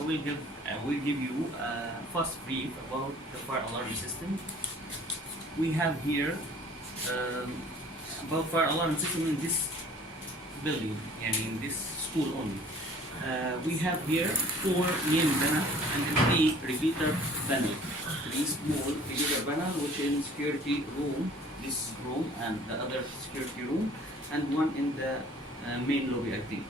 I will give you a fast brief about the fire alarm system. We have here about fire alarm system in this building and in this school only. We have here 4 main panel and 3 repeater panel. 3 small repeater panel which in security room, this room and the other security room, and one in the main lobby, I think.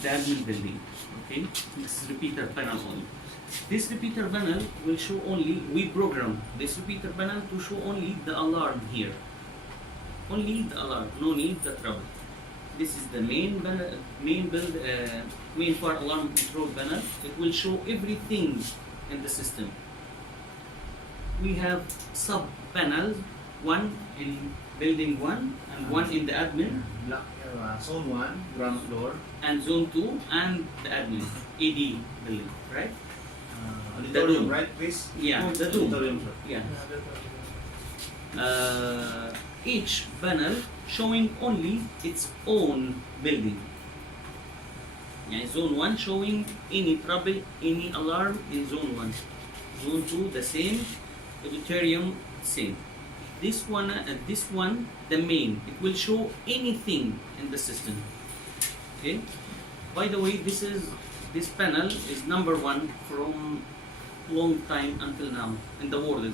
The admin building. Okay, this is repeater panel only. This repeater panel will show only, we program this repeater panel to show only the alarm here. Only the alarm, no need the trouble. This is the main fire alarm control panel. It will show everything in the system. We have sub panels, one in building 1 and one in the admin. Zone 1, ground floor. And zone 2 and the admin, AD building, right? Auditorium, right, please? Yeah, the room. Auditorium, sir. Yeah. Each panel showing only its own building. Yeah, zone 1 showing any trouble, any alarm in zone 1. Zone 2 the same, auditorium same. This one, the main. It will show anything in the system. Okay. By the way, this panel is number 1 from long time until now in the world.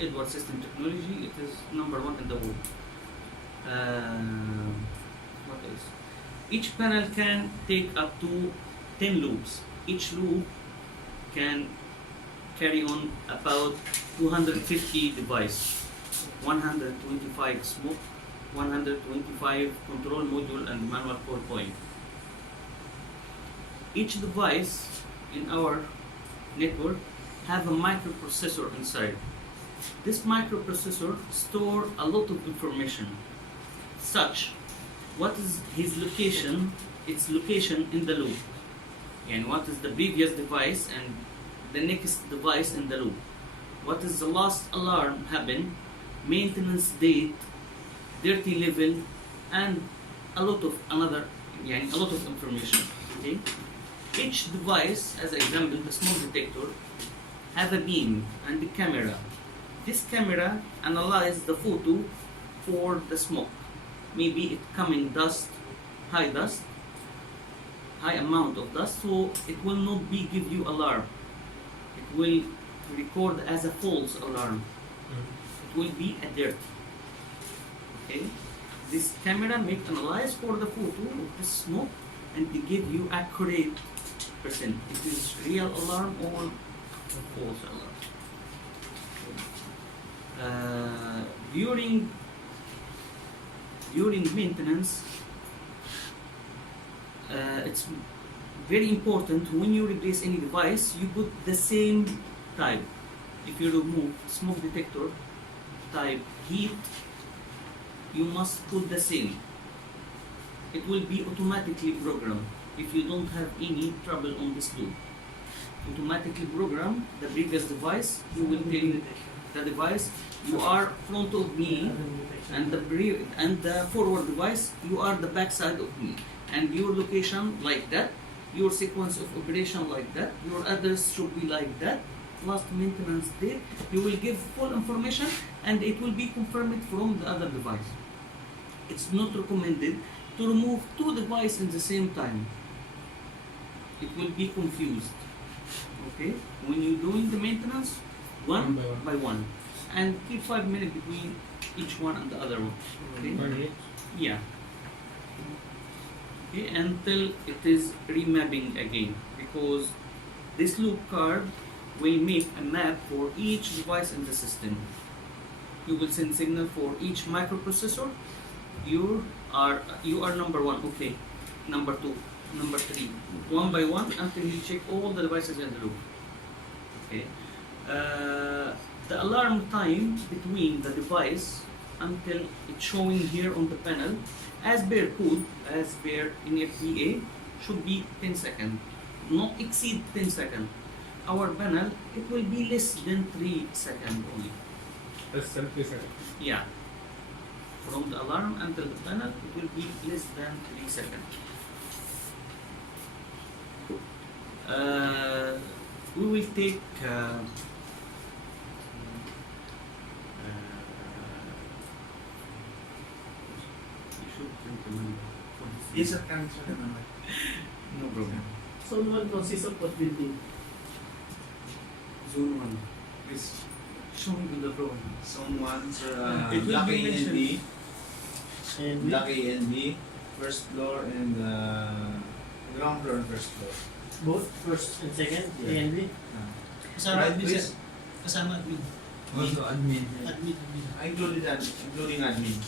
Edward System Technology. It is number 1 in the world. What else? Each panel can take up to 10 loops. Each loop can carry on about 250 devices. 125 smoke, 125 control module and manual core point. Each device in our network have a microprocessor inside. This microprocessor store a lot of information, such what is his location, its location in the loop, and what is the previous device and the next device in the loop, what is the last alarm happened, maintenance date, dirty level, and a lot of information. Okay. Each device, as an example, the smoke detector, have a beam and the camera. This camera analyzes the photo for the smoke. Maybe it coming dust, high amount of dust, so it will not give you alarm. It will record as a false alarm. It will be a dirt. Okay. This camera make analyze for the photo of the smoke and they give you accurate percent. It is real alarm or false alarm. During maintenance, it's very important when you replace any device, you put the same type. If you remove smoke detector type heat, you must put the same. It will be automatically programmed. If you don't have any trouble on this loop, automatically program the previous device. You will tell the device you are front of me, and the forward device you are the back side of me, and your location like that, your sequence of operation like that, your address should be like that, last maintenance date. You will give full information and it will be confirmed from the other device. It's not recommended to remove 2 devices in the same time. It will be confused. Okay, when you're doing the maintenance, one by one, and keep 5 minutes between each one and the other one. Okay? Yeah. Okay, until it is remapping again, because this loop card will make a map for each device in the system. You will send signal for each microprocessor. You are number 1, okay, number 2, number 3, one by one until you check all the devices in the loop. Okay. The alarm time between the device until it's showing here on the panel, as per code, as per NFPA, should be 10 seconds, not exceed 10 seconds. Our panel, it will be less than 3 seconds only. Less than 3 seconds? Yeah. From the alarm until the panel, it will be less than 3 seconds. We will take you should print the number for this. Yes, sir. Can I remember? No problem. Zone 1 consists of what building? Zone 1. Please. Show me with the drawing. Zone 1, sir. It will Block be A and mentioned. B. And Block A and B. First floor and ground floor and first floor. both first and second, A Yeah. and B. Kasama Right, admin, please. sir. Kasama admin. Also admin. Admin, admin. Including admin.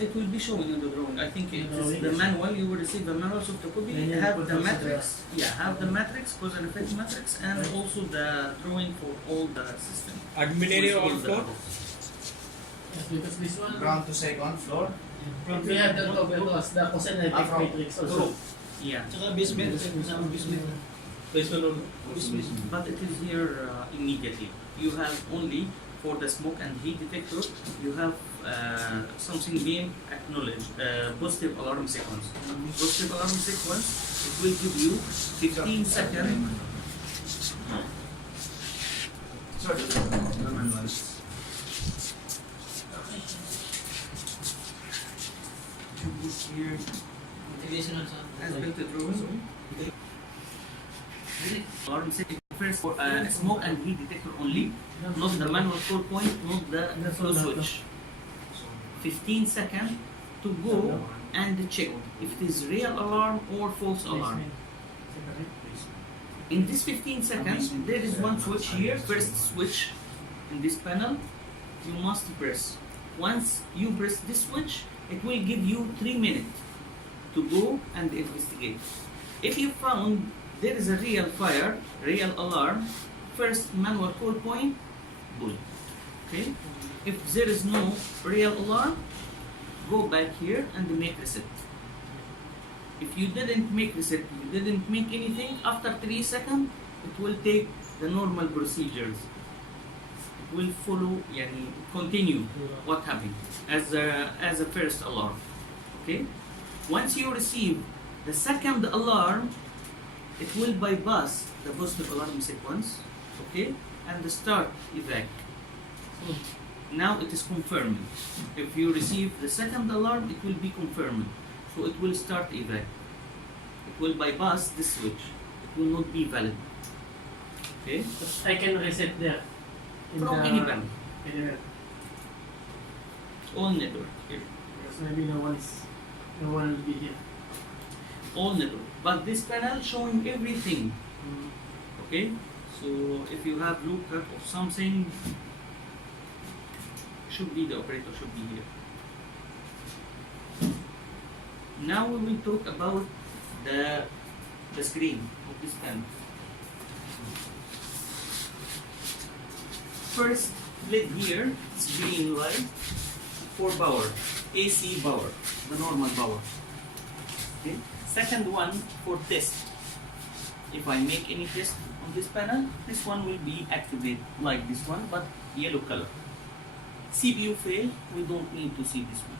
It will be shown in the drawing. I think it is Drawing. the manual. You will receive the manual of the copy. Then you Have put the also matrix. Yeah, have the matrix, cause and effect matrix, and Right. also the drawing for all the system. Admin area With all on the floor. boxes. Yes, because this one, Ground to second floor. we have the cosine Afro. matrix also. True. Yeah, Tsaka basement, sir. Kasama basement. Basement on. but it is here immediately. You have only for the smoke and heat detector. You have something being acknowledged. Positive alarm sequence. Positive alarm sequence. It will give you 15 seconds. Sir, the manual. This here. Motivational sa As built the drawing. Alarm sequence first for smoke and heat detector only, not the manual control point, not the flow switch. 15 seconds to go and check if it is real alarm or false alarm. In this 15 seconds, there is one switch here, first switch in this panel, you must press. Once you press this switch, it will give you 3 minutes to go and investigate. If you found there is a real fire, real alarm, first manual call point, good. Okay? If there is no real alarm, go back here and make reset. If you didn't make reset, you didn't make anything, after 3 seconds, it will take the normal procedures. It will follow, yani, continue what happened as a first alarm. Okay? Once you receive the second alarm, it will bypass the positive alarm sequence, okay, and start evac. Now it is confirmed. If you receive the second alarm, it will be confirmed. So it will start evac. It will bypass this switch. It will not be valid. Okay? I can reset there. In From the- any bank, Anywhere. all network, here, Because maybe no one will be here. all network. But this panel showing everything. Okay? So if you have lookup or something, should be the operator should be here. Now we will talk about the screen of this panel. First, let here it's green light for power, AC power, the normal power. Okay. Second one for test. If I make any test on this panel, this one will be activated like this one, but yellow color. CPU fail, we don't need to see this one.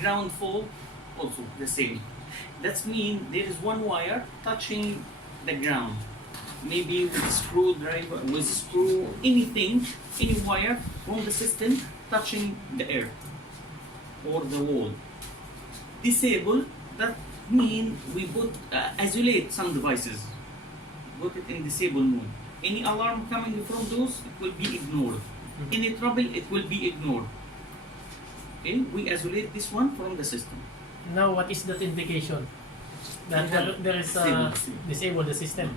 Ground fault, also the same. That means there is one wire touching the ground. Maybe with screwdriver, with screw, anything, any wire from the system touching the air or the wall. Disable, that means we put isolate some devices. Put it in disable mode. Any alarm coming from those, it will be ignored. Any trouble, it will be ignored. Okay, we isolate this one from the system. Now, what is that indication? That there is disable the system.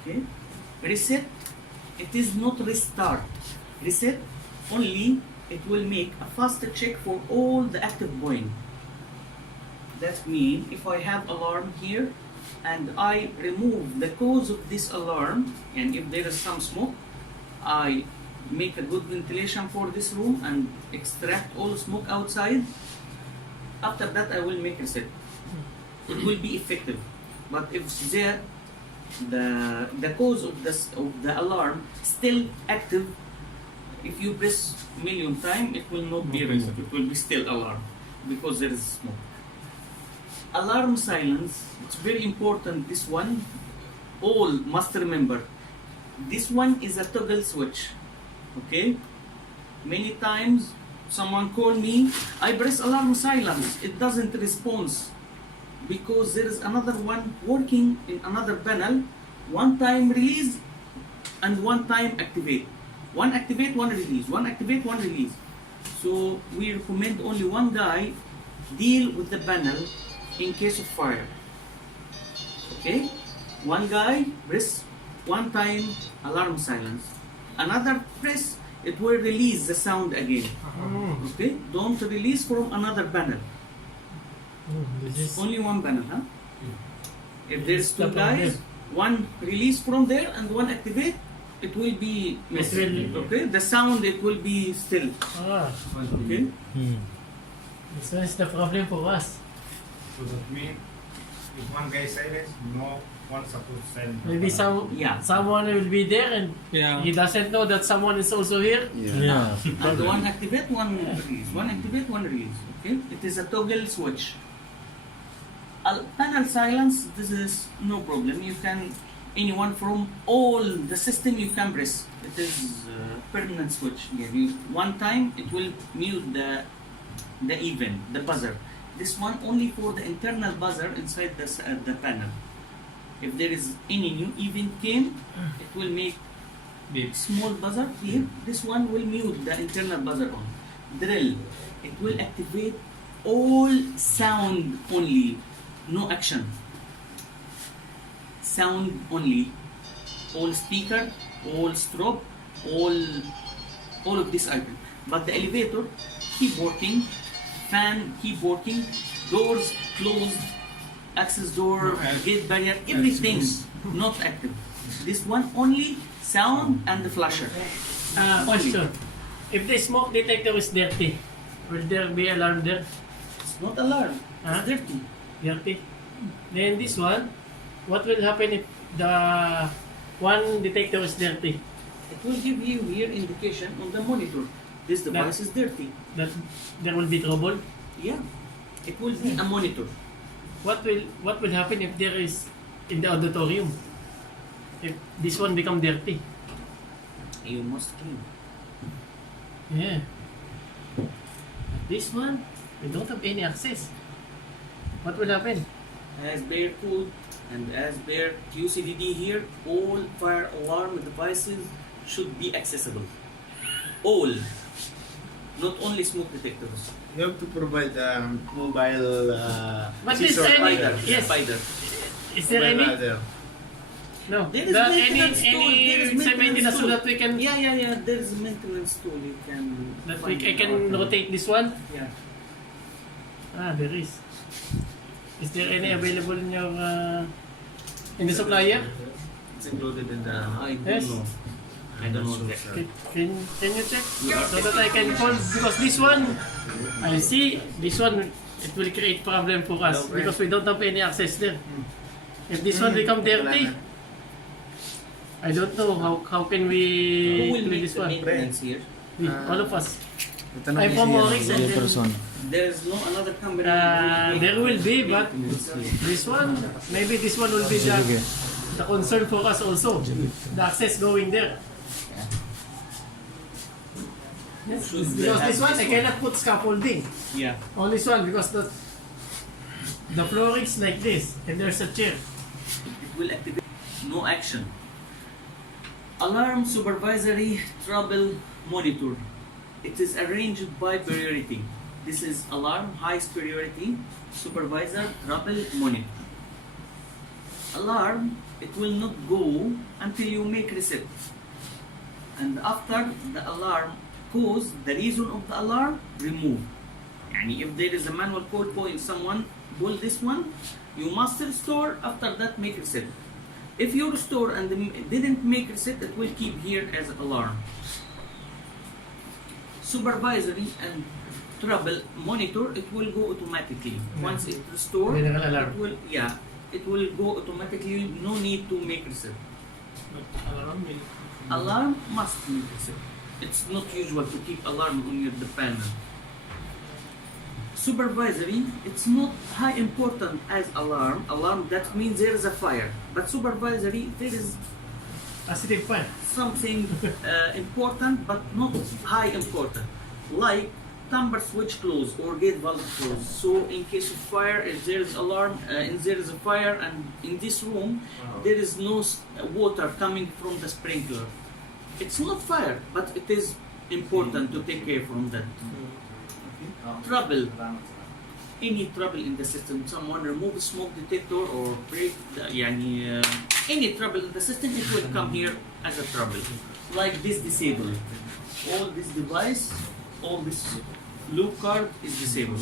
Okay, reset, it is not restart. Reset only, it will make a faster check for all the active point. That means if I have alarm here and I remove the cause of this alarm, and if there is some smoke, I make a good ventilation for this room and extract all smoke outside. After that, I will make reset. It will be effective. But if the cause of the alarm still active, if you press million time, it will not be removed. It will be still alarm because there is smoke. alarm silence, it's very important. This one, all must remember. This one is a toggle switch. Okay? Many times someone call me, I press alarm silence, it doesn't respond because there is another one working in another panel. One time release and one time activate. One activate, one release. One activate, one release. So we recommend only one guy deal with the panel in case of fire. Okay? One guy press one time alarm silence. Another press, it will release the sound again. Okay? Don't release from another panel. This is Only one panel, huh? If there's two the guys, problem. one release from there and one activate, it will be messy. It will- Okay? The sound, it will be still. Okay? This one is the problem for us. So that means if one guy silent, no one supposed to silent. Maybe Yeah. someone will be there and Yeah. he doesn't know that someone is also here. Yeah. And one activate, one release. One activate, one release. Okay? It is a toggle switch. Panel silence, this is no problem. You can, anyone from all the system you can press. It is permanent switch. Yeah, one time it will mute the event, the buzzer. This one only for the internal buzzer inside the panel. If there is any new event came, it will make Beep. small buzzer here. This one will mute the internal buzzer on. Drill, it will activate all sound only, no action. Sound only, all speaker, all strobe, all of this item. But the elevator keep working, fan keep working, doors closed, access door, gate barrier, everything not active. This one only sound and the flasher. Question. If the smoke detector is dirty, will there be alarm there? It's not alarm. Huh? It's dirty. Dirty. Then this one, what will happen if the one detector is dirty? It will give you here indication on the monitor. This device is dirty. That there will be trouble. Yeah. It will be a monitor. What will happen if there is in the auditorium? If this one become dirty? You must clean. Yeah. This one, we don't have any access. What will happen? As bare code and as bare QCDD here, all fire alarm devices should be accessible. All. Not only smoke detectors. You have to provide mobile But is sensor any- ladder. yes. Spider. Is there Mobile any? ladder. No. There is any maintenance tool. There is maintenance maintenance so tool. that we can Yeah. There is a maintenance tool you can. that find I in can our- rotate this one? Yeah. There is. Is there any available in the supplier? It's included in the. I don't Yes. know. I don't know that. Can you check so that I can call, because this one I see this one it will create problem for us Okay. because we don't have any access there. If this one become dirty, I don't know how can Who we will do make this the one. maintenance here? We, all of us. Itanong I'm niyo from siya. Morix and then There is no another company. there will be, but this one maybe this one will be the concern for us also. The access going there. Yes, Should because have this one I this one. cannot put scaffolding Yeah. on this one because the floor is like this and there's a chair. It will activate. No action. Alarm supervisory trouble monitor. It is arranged by priority. This is alarm highest priority supervisor trouble monitor. Alarm, it will not go until you make reset. And after the alarm cause, the reason of the alarm, remove. Yani if there is a manual code point, someone pull this one, you must restore, after that make reset. If you restore and didn't make reset, it will keep here as alarm. Supervisory and trouble monitor, it will go automatically. Once it restores, General alarm. it will go automatically, no need to make reset. Alarm will. Alarm must make reset. It's not usual to keep alarm on the panel. Supervisory, it's not high important as alarm. Alarm, that means there is a fire. But supervisory, there is Positive pa. something important but not high important. Like tamper switch close or gate valve close. So in case of fire, if there is alarm, if there is a fire and in this room, there is no water coming from the sprinkler. It's not fire, but it is important to take care from that. Trouble. Any trouble in the system, someone remove smoke detector or break any trouble in the system, it will come here as a trouble. Like this disabled. All this device, all this loop card is disabled.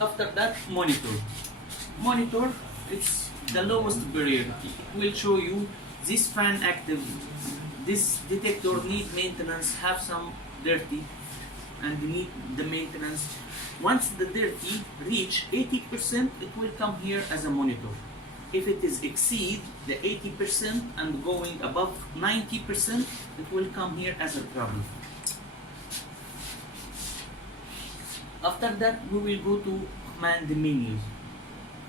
After that, monitor. Monitor, it's the lowest barrier. It will show you this fan active, this detector need maintenance, have some dirty, and need the maintenance. Once the dirty reach 80%, it will come here as a monitor. If it is exceed the 80% and going above 90%, it will come here as a trouble. After that, we will go to command menu.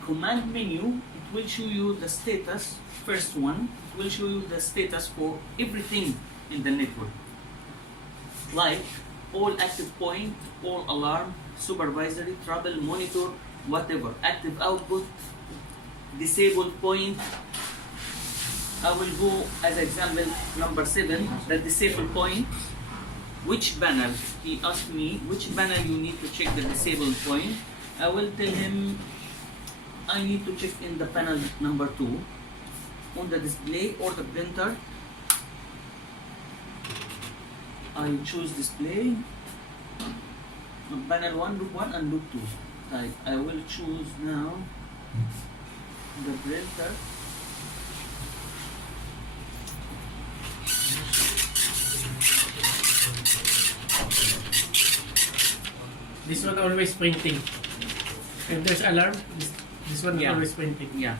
Command menu, it will show you the status. First one, it will show you the status for everything in the network. Like all active point, all alarm, supervisory, trouble, monitor, whatever, active output, disabled point. I will go as example number 7, the disabled point. Which panel? He asked me which panel you need to check the disabled point. I will tell him I need to check in the panel number 2 on the display or the printer. I choose display, panel 1, loop 1 and loop 2. I will choose now the printer. This one always printing. If there's alarm, this one Yeah. always printing. Yeah.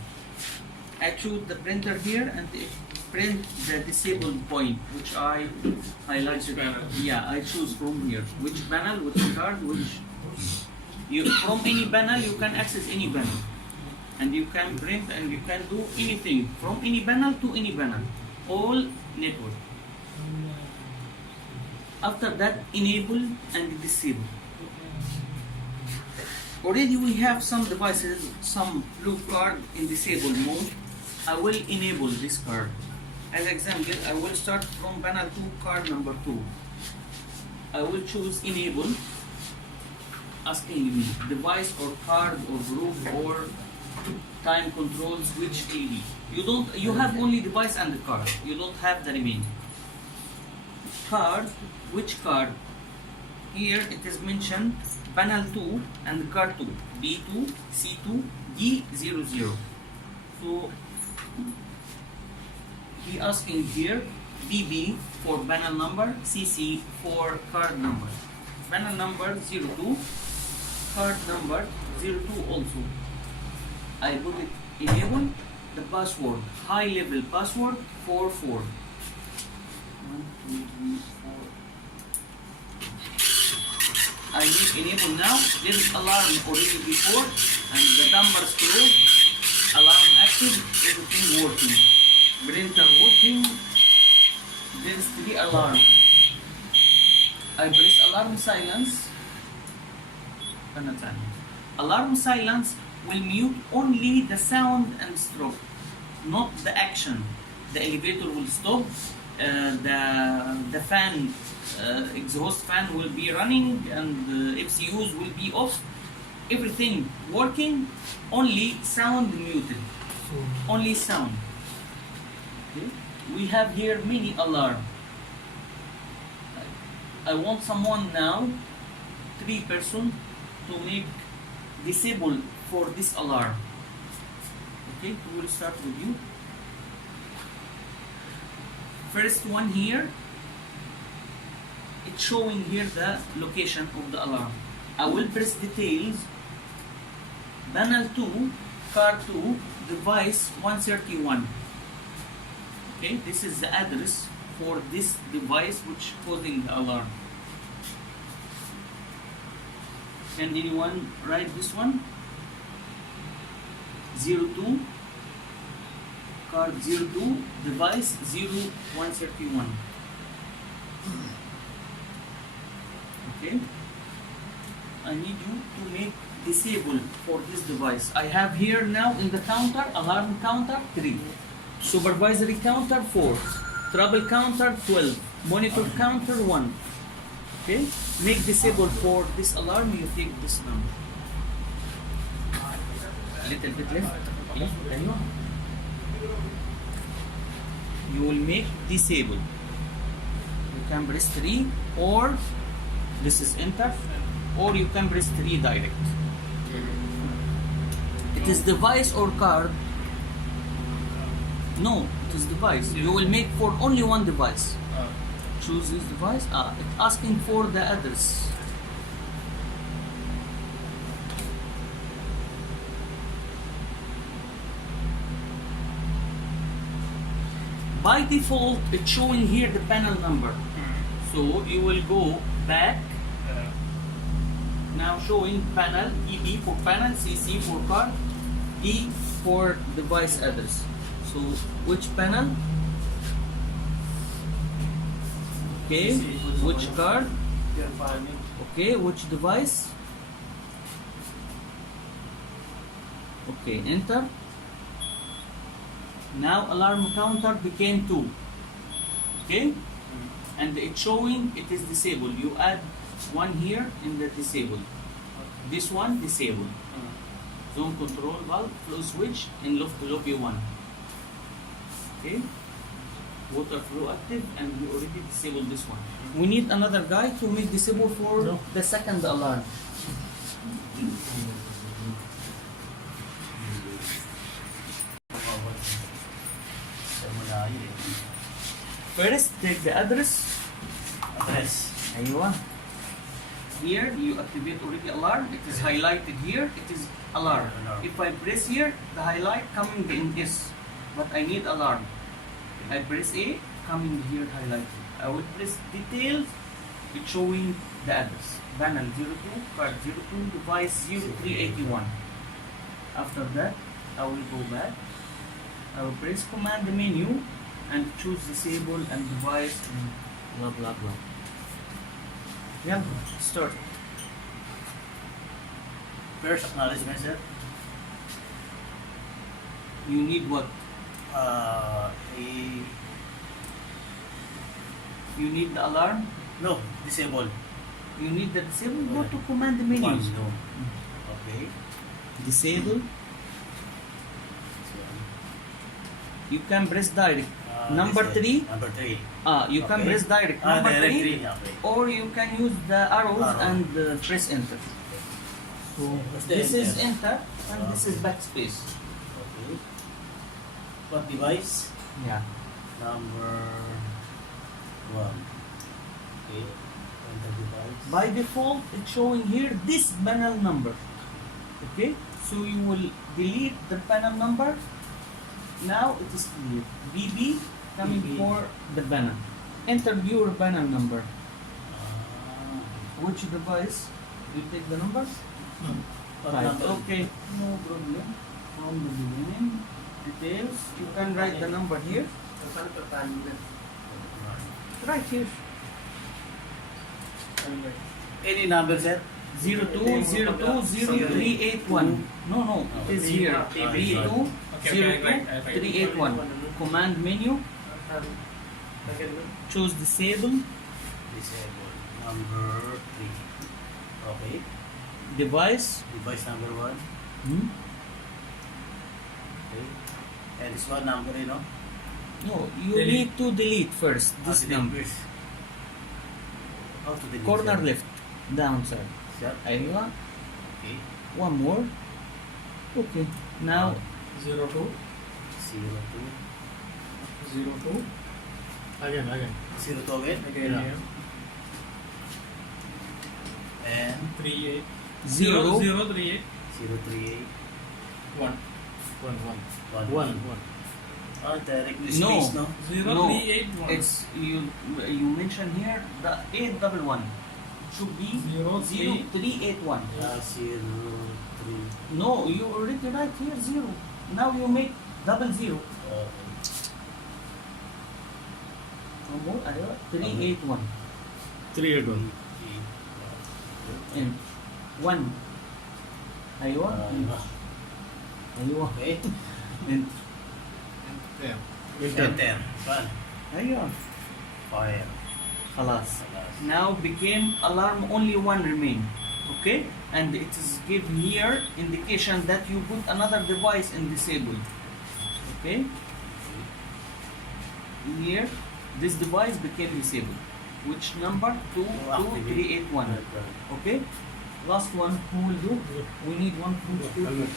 I choose the printer here and it print the disabled point, which I highlighted. Yeah, I choose from here. Which panel, which card, which you from any panel you can access any panel. And you can print and you can do anything from any panel to any panel. All network. After that, enable and disable. Already we have some devices, some loop card in disabled mode. I will enable this card. As example, I will start from panel 2, card number 2. I will choose enable, asking me device or card or group or time control switch LED. You have only device and the card. You don't have the remaining. Card, which card? Here it is mentioned panel 2 and card 2, B2, C2, D00. So he asking here BB for panel number, CC for card number. Panel number 02, card number 02 also. I put it enable the password, high level password 44. 1, 2, 3, 4. I need enable now. There is alarm already before and the numbers closed, alarm active, everything working. Printer working. There is 3 alarm. I press alarm silence. Alarm silence will mute only the sound and stroke, not the action. The elevator will stop. The fan, exhaust fan will be running and FCUs will be off. Everything working, only sound muted. Only sound. Okay. We have here mini alarm. I want someone now, 3 person, to make disable for this alarm. Okay, we will start with you. First one here, it's showing here the location of the alarm. I will press details, panel 2, card 2, device 131. Okay, this is the address for this device which causing the alarm. Can anyone write this one? 02 card 02 device 0131. Okay, I need you to make disable for this device. I have here now in the counter alarm counter 3, supervisory counter 4, trouble counter 12, monitor counter 1. Okay, make disable for this alarm. You take this number. Little bit left. There you are. You will make disable. You can press 3 or this is enter, or you can press 3 direct. It is device or card. No, it is device. You will make for only one device. Choose this device. It's asking for the address. By default, it's showing here the panel number. So you will go back. Now showing panel, EB for panel, CC for card, E for device address. So which panel? Okay, which card? Okay, which device? Okay, enter. Now alarm counter became 2. Okay, and it's showing it is disabled. You add 1 here in the disabled. This one disabled. Zone control valve, flow switch, and lobby 1. Okay, water flow active, and we already disabled this one. We need another guy to make disable for the second alarm. First, take the address. Aywa. Here you activate already alarm. It is highlighted here. It is alarm. If I press here, the highlight coming in S, but I need alarm. I press A, coming here highlighted. I will press details. It's showing the address. Panel 02, card 02, device 0381. After that, I will go back. I will press command menu and choose disable and device and blah blah blah. Yeah, start. First acknowledgement, sir. You need what? You need the alarm? No, disable. You need the disable? Go to command menu. No. Okay. Disable. You can press direct. Number 3. Number 3. You can Okay. press direct. Number Direct 3. 3. Okay. Or you can use the arrows Arrow. and press enter. So What's the this is enter? enter and this is backspace. Okay. What device? Yeah. Number 1. Okay. Enter device. By default, it's showing here this panel number. Okay, so you will delete the panel number. Now it is clear. BB coming BB. for the panel. Enter your panel number. Ah, Which device? You take the number? what Right. number? Okay. No problem. From the beginning, details. You can write the number here. Right here. Any number, sir? 02020381. No, it is here. Okay. 3202381. Command menu. Choose disable. Disable. Number 3. Okay. Device. Device number 1. Hmm? Okay. And this one number, you know? No, you Delete. need to delete first How this to delete number. first? How to delete, Corner sir? left, down side. Sir? Aywa. Okay. One more. Okay. Now 02, 02. 02, again, 02 again? again Yeah. here, And 38, 0. 038, 038. 1, 1. Directly space, No. no? 0381. It's you mention here the 811. should be Zero, 0381. 03. No, you already write here 0. Now you make double 0. Okay. No more, 381. 381. And 1. Aywa. Aywa. Okay. And There. Enter. Run. aywa. Fire. Khalas. Now became alarm, only 1 remain. Okay? And it is give here indication that you put another device in disable. Okay? Here, this device became disabled. Which number? 22381. Okay? Last one, who will do? We need one who will do.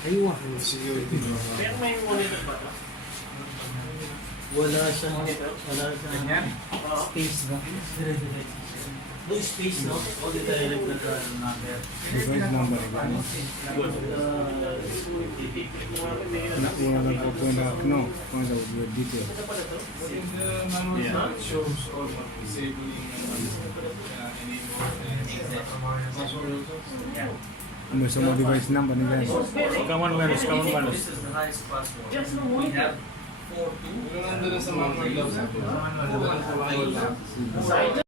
Security. Pero may monitor ba ito? Wala siya monitor. Wala siya Ganyan. space ba? No space, no? Only the electrical number. Device number. Nakuha lang po po na no, find out your details. But in the manual Yeah. it shows all what disabling and enable and Ano sa mga device number ni guys? Kawan menos, kawan menos. This is the highest password. Yes, no We wonder. have 42. Yung nandun na sa manual lang. Manual lang. Side